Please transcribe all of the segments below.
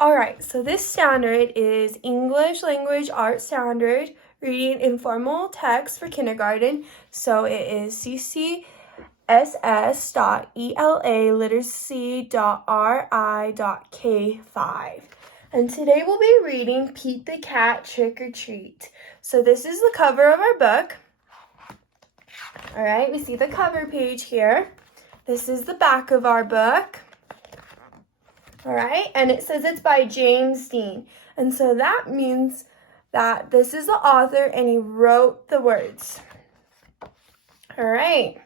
All right, so this standard is English Language Arts Standard, Reading Informal Text for Kindergarten. So it is CCSS.ELA literacy.RI.K5. And today we'll be reading Pete the Cat Trick or Treat. So this is the cover of our book. All right, we see the cover page here. This is the back of our book. All right, and it says it's by James Dean. And so that means that this is the author and he wrote the words. All right,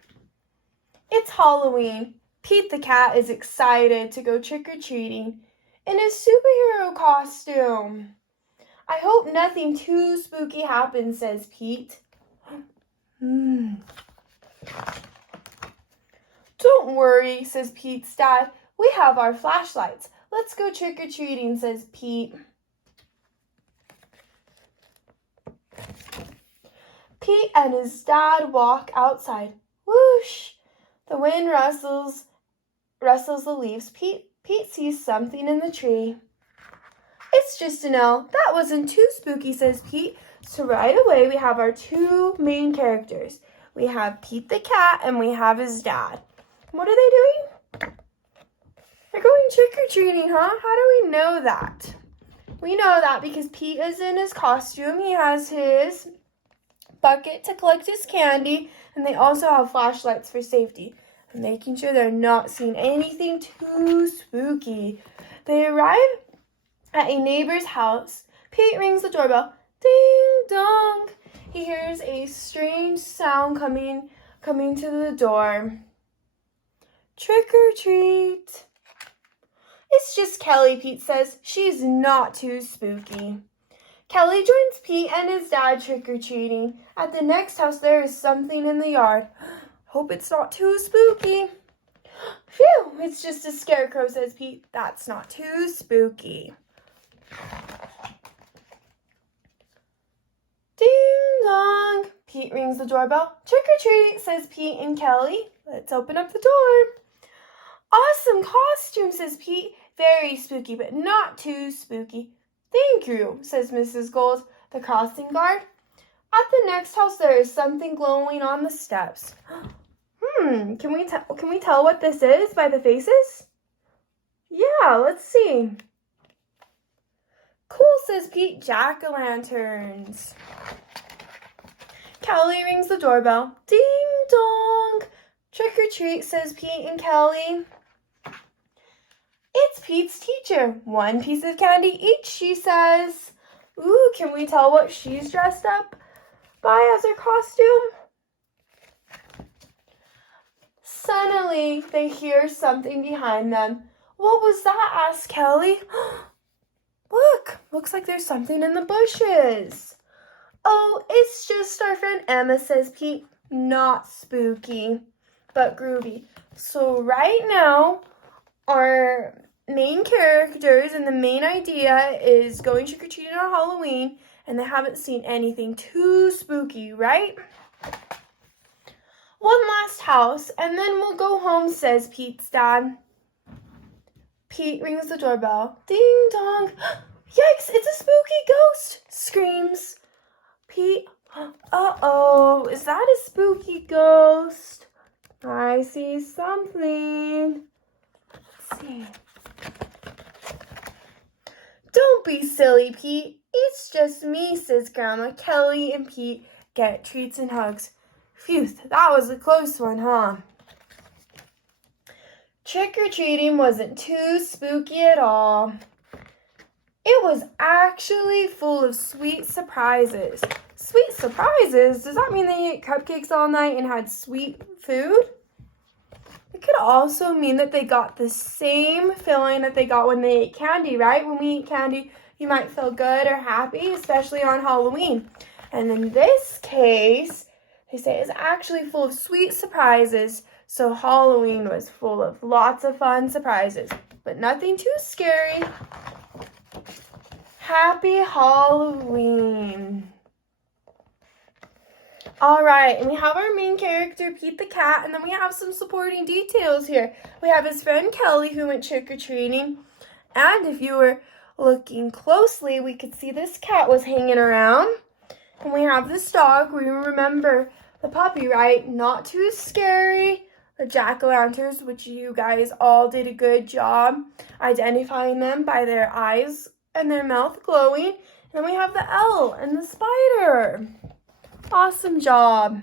it's Halloween. Pete the cat is excited to go trick-or-treating in his superhero costume. I hope nothing too spooky happens, says Pete. Don't worry, says Pete's dad. We have our flashlights. Let's go trick-or-treating, says Pete. Pete and his dad walk outside. Whoosh! The wind rustles the leaves. Pete sees something in the tree. It's just an owl. That wasn't too spooky, says Pete. So right away we have our two main characters. We have Pete the cat and we have his dad. What are they doing? They're going trick-or-treating, huh? How do we know that? We know that because Pete is in his costume. He has his bucket to collect his candy, and they also have flashlights for safety, making sure they're not seeing anything too spooky. They arrive at a neighbor's house. Pete rings the doorbell. Ding dong. He hears a strange sound coming to the door. Trick or treat. It's just Kelly, Pete says. She's not too spooky. Kelly joins Pete and his dad trick-or-treating. At the next house, there is something in the yard. Hope it's not too spooky. Phew, it's just a scarecrow, says Pete. That's not too spooky. Ding dong. Pete rings the doorbell. Trick or treat, says Pete and Kelly. Let's open up the door. Awesome costume, says Pete. Very spooky, but not too spooky. Thank you, says Mrs. Gold, the crossing guard. At the next house, there is something glowing on the steps. Can we tell what this is by the faces? Yeah, let's see. Cool, says Pete. Jack-o'-lanterns. Kelly rings the doorbell. Ding dong. Trick or treat, says Pete and Kelly. It's Pete's teacher. One piece of candy each, she says. Ooh, can we tell what she's dressed up by as her costume? Suddenly, they hear something behind them. What was that? Asked Kelly. Look, looks like there's something in the bushes. Oh, it's just our friend Emma, says Pete. Not spooky, but groovy. So right now, our main characters and the main idea is going trick-or-treating on Halloween, and they haven't seen anything too spooky, right? One last house, and then we'll go home, says Pete's dad. Pete rings the doorbell. Ding dong. Yikes, it's a spooky ghost, screams Pete. Uh-oh, is that a spooky ghost? I see something. Let's see. Don't be silly, Pete. It's just me, says Grandma. Kelly and Pete get treats and hugs. Phew, that was a close one, huh? Trick-or-treating wasn't too spooky at all. It was actually full of sweet surprises. Sweet surprises? Does that mean they ate cupcakes all night and had sweet food? It could also mean that they got the same feeling that they got when they ate candy, right? When we eat candy, you might feel good or happy, especially on Halloween. And in this case, they say it's actually full of sweet surprises. So Halloween was full of lots of fun surprises, but nothing too scary. Happy Halloween. All right, and we have our main character, Pete the cat, and then we have some supporting details here. We have his friend Kelly who went trick-or-treating, and if you were Looking closely, we could see this cat was hanging around. And we have this dog. We remember the puppy, right? Not too scary. The jack-o'-lanterns, which you guys all did a good job identifying them by their eyes and their mouth glowing. And then we have the owl and the spider. Awesome job.